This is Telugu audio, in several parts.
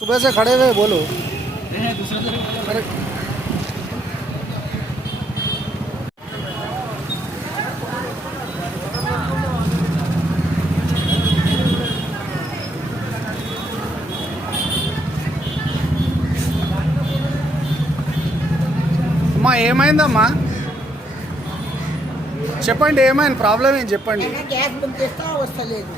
सुबह से खड़े हुए बोलो। अरे అమ్మా ఏమైందమ్మా చెప్పండి ఏమైంది ప్రాబ్లం ఏం చెప్పండి గ్యాస్ బుక్ చేస్తా వస్తలేదు.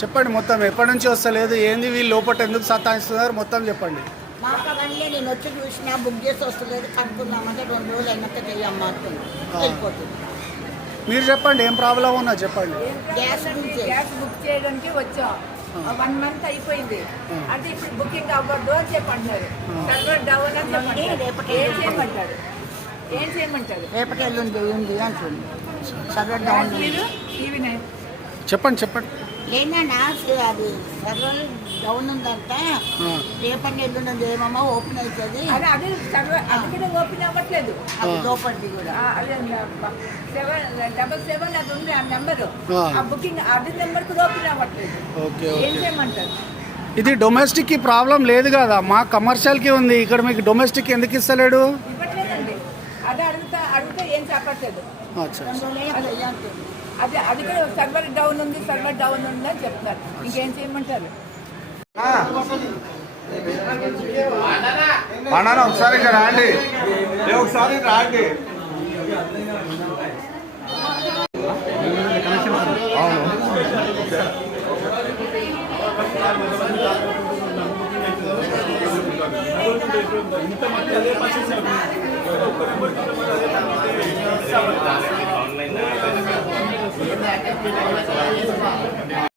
చెప్పండి మొత్తం ఎప్పటి నుంచి వస్తలేదు ఏంది వీళ్ళు లోపల ఎందుకు సతాయిస్తున్నారు మొత్తం చెప్పండి మాకు అవన్నీ నేను వచ్చి చూసినా బుక్ చేసి వస్తలేదు కనుక్కుందామంటే 2 రోజులు అయినాక చెయ్యమ్మా అంటుంది వెళ్ళిపోతుంది. మీరు చెప్పండి ఏం ప్రాబ్లం ఉన్నా చెప్పండి గ్యాస్ బుక్ చేయడానికి వచ్చాం 1 మంత్ అయిపోయింది అంటే ఇప్పుడు బుకింగ్ అవ్వద్దు అని చెప్పంటారు. సర్వర్ డౌన్ అని చెప్పండి. ఏం చేయమంటారు రేపటి ఎల్లుండి ఉంది అంటుంది. సర్వర్ డౌన్ మీరు ఈవినే చెప్పండి చెప్పండి లేదన్నా అది సర్వర్ డౌన్ ఉందంట. రేపటి ఎల్లుండి ఏమమ్మా ఓపెన్ అవుతుంది. అది సర్వర్ అది కూడా ఓపెన్ అవ్వట్లేదు. అది లోపలిది కూడా అదే 777 అది ఉంది ఆ నెంబరు. ఆ బుకింగ్ అది నెంబర్ కూడా ఓపెన్ అవ్వట్లేదు. ఏం చేయమంటారు? ఇది డొమెస్టిక్ కి ప్రాబ్లం లేదు కదా మా కమర్షియల్ కి ఉంది ఇక్కడ మీకు డొమెస్టిక్ ఎందుకు ఇస్తలేడు ఇవ్వట్లేదండి. అదే అడిగితే ఏం చెప్పట్లేదు. అదే అది కూడా సర్వర్ డౌన్ ఉంది అని చెప్తారు. ఇంకేం చేయమంటారు? ఒకసారి ఇక్కడ రాండి ఒకసారి రాండి అవును ఆన్లైన్